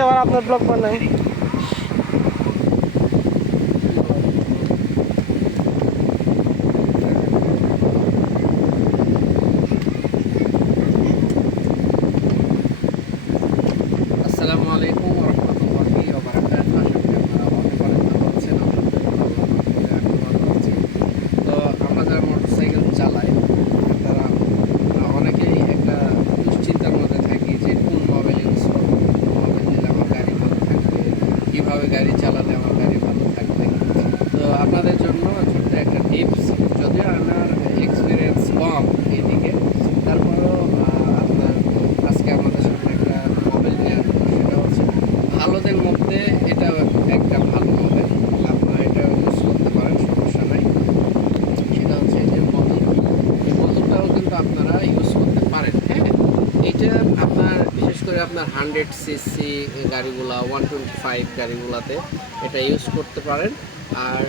আবার আপনার ব্লগ বানাই। আসসালামু আলাইকুম রহমতুল্লাহি ওয়া বারাকাতুহু আশা করি আপনারা অনেক অনেক ভালো আছেন আলহামদুলিল্লাহ আমি ভালো আছি তো আমরা যারা মোটরসাইকেল চালাই তারা আহ, অনেকেই একটা দুশ্চিন্তার মধ্যে থাকি যে কোন মোবাইল ইউজ করব কোন মোবাইল নিলে আমার গাড়ি ভালো থাকবে কীভাবে গাড়ি চালালে আমার গাড়ি ভালো থাকবে। তো আপনাদের জন্য ছোট্ট একটা টিপস, যদিও আমার এক্সপিরিয়েন্স কম এইদিকে তারপরেও আপনার আজকে আমাদের সামনে একটা মোবাইল আসব। সেটা হচ্ছে ভালোদের মধ্যে এটা একটা ভালো মোবাইল আপনারা এটা ইউজ করতে পারেন, সমস্যা নাই। সেটা হচ্ছে এই যে বোতল এই বোতলটাও কিন্তু আপনারা ইউজ করতে পারেন হ্যাঁ? এইটা আপনার করে আপনার হান্ড্রেড সিসি গাড়িগুলা ওয়ান টোয়েন্টি ফাইভ গাড়িগুলাতে এটা ইউজ করতে পারেন। আর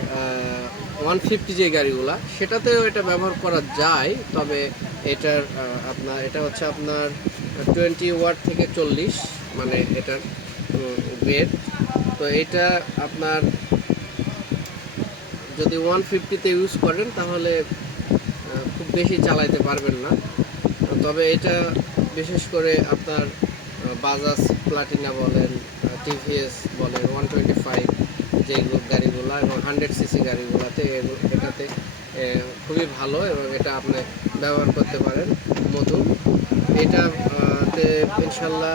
ওয়ান ফিফটি যে গাড়িগুলা, সেটাতেও এটা ব্যবহার করা যায়, তবে এটার আপনার, এটা হচ্ছে আপনার টোয়েন্টি ওয়াট থেকে চল্লিশ মানে এটার গ্রেড তো এটা আপনার, যদি ওয়ান ফিফটিতে ইউজ করেন, তাহলে খুব বেশি চালাইতে পারবেন না। তবে এটা বিশেষ করে আপনার বাজাজ প্লাটিনা বলেন টিভিএস বলেন ওয়ান টোয়েন্টি ফাইভ যে গাড়িগুলো এবং হান্ড্রেড সিসি গাড়িগুলোতে এটাতে খুবই ভালো এবং এটা আপনি ব্যবহার করতে পারেন মধু। এটা ইনশাল্লাহ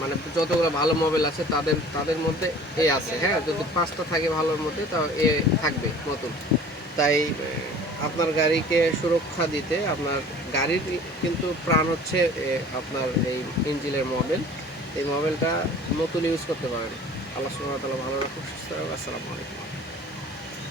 মানে যতগুলো ভালো মোবাইল আছে তাদের তাদের মধ্যে এ আছে হ্যাঁ? যদি পাঁচটা থাকে ভালোর মধ্যে, তাও এ থাকবে নতুন তাই আপনার গাড়িকে সুরক্ষা দিতে আপনার গাড়ির কিন্তু প্রাণ হচ্ছে আপনার এই ইঞ্জিলের মডেল। এই মডেলটা নতুন ইউজ করতে পারেন। আল্লাহ সুবাহ ভালো রাখুন সুস্থ রাখুন আসসালামু আলাইকুম।